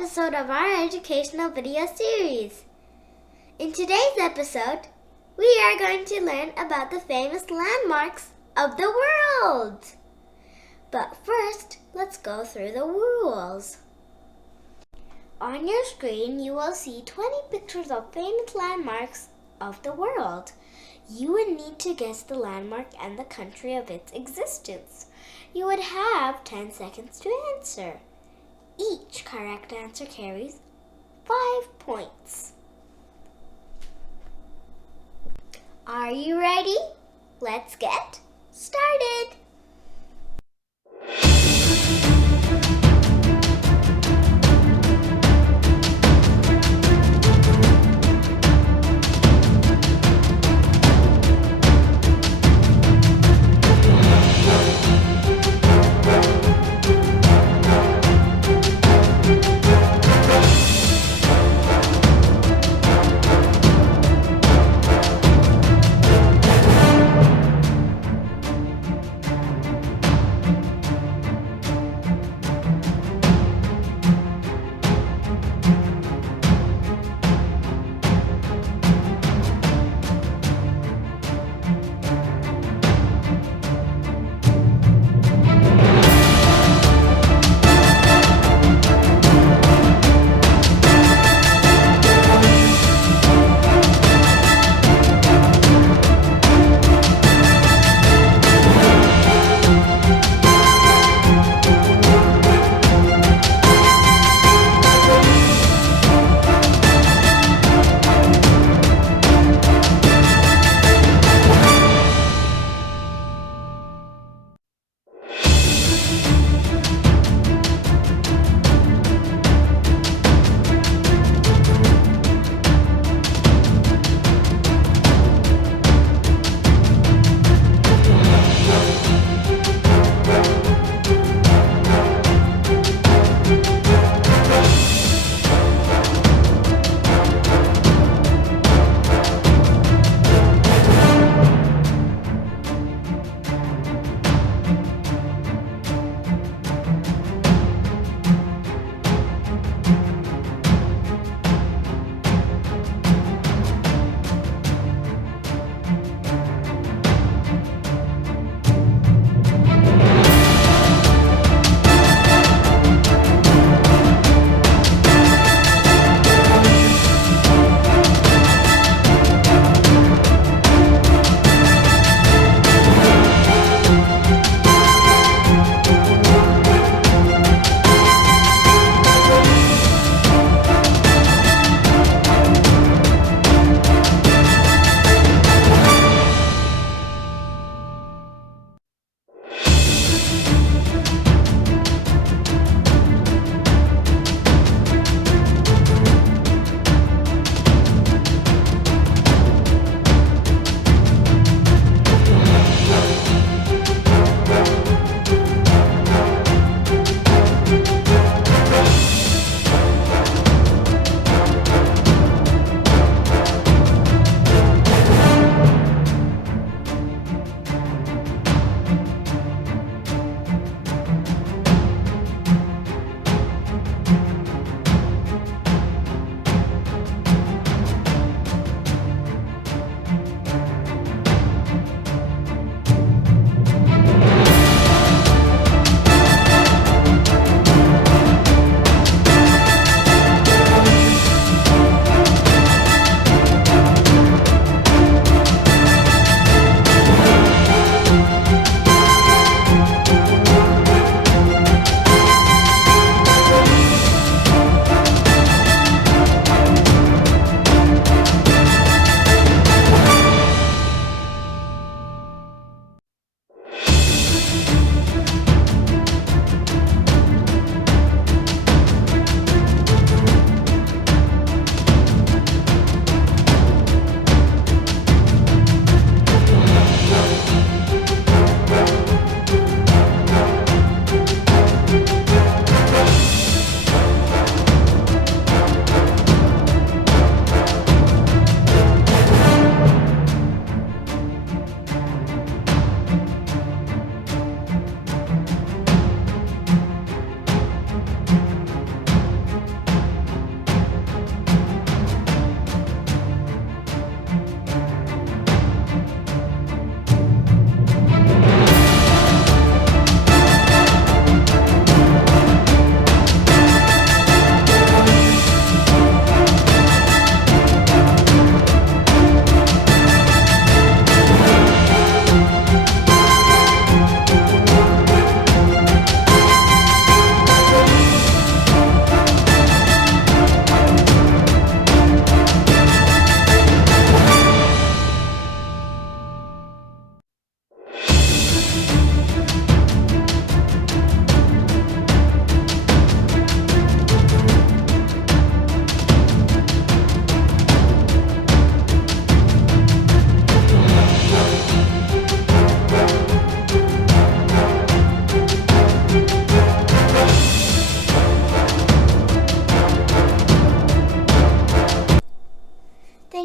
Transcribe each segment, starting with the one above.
episode of our educational video series. In today's episode, we are going to learn about the famous landmarks of the world. But first, let's go through the rules. On your screen, you will see 20 pictures of famous landmarks of the world. You would need to guess the landmark and the country of its existence. You would have 10 seconds to answer. Each correct answer carries 5 points. Are you ready? Let's get started.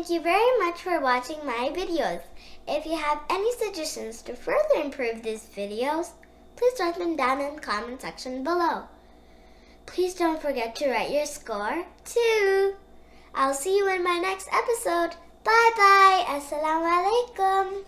Thank you very much for watching my videos. If you have any suggestions to further improve these videos, please write them down in the comment section below. Please don't forget to write your score too. I'll see you in my next episode. Bye bye. Assalamu alaikum.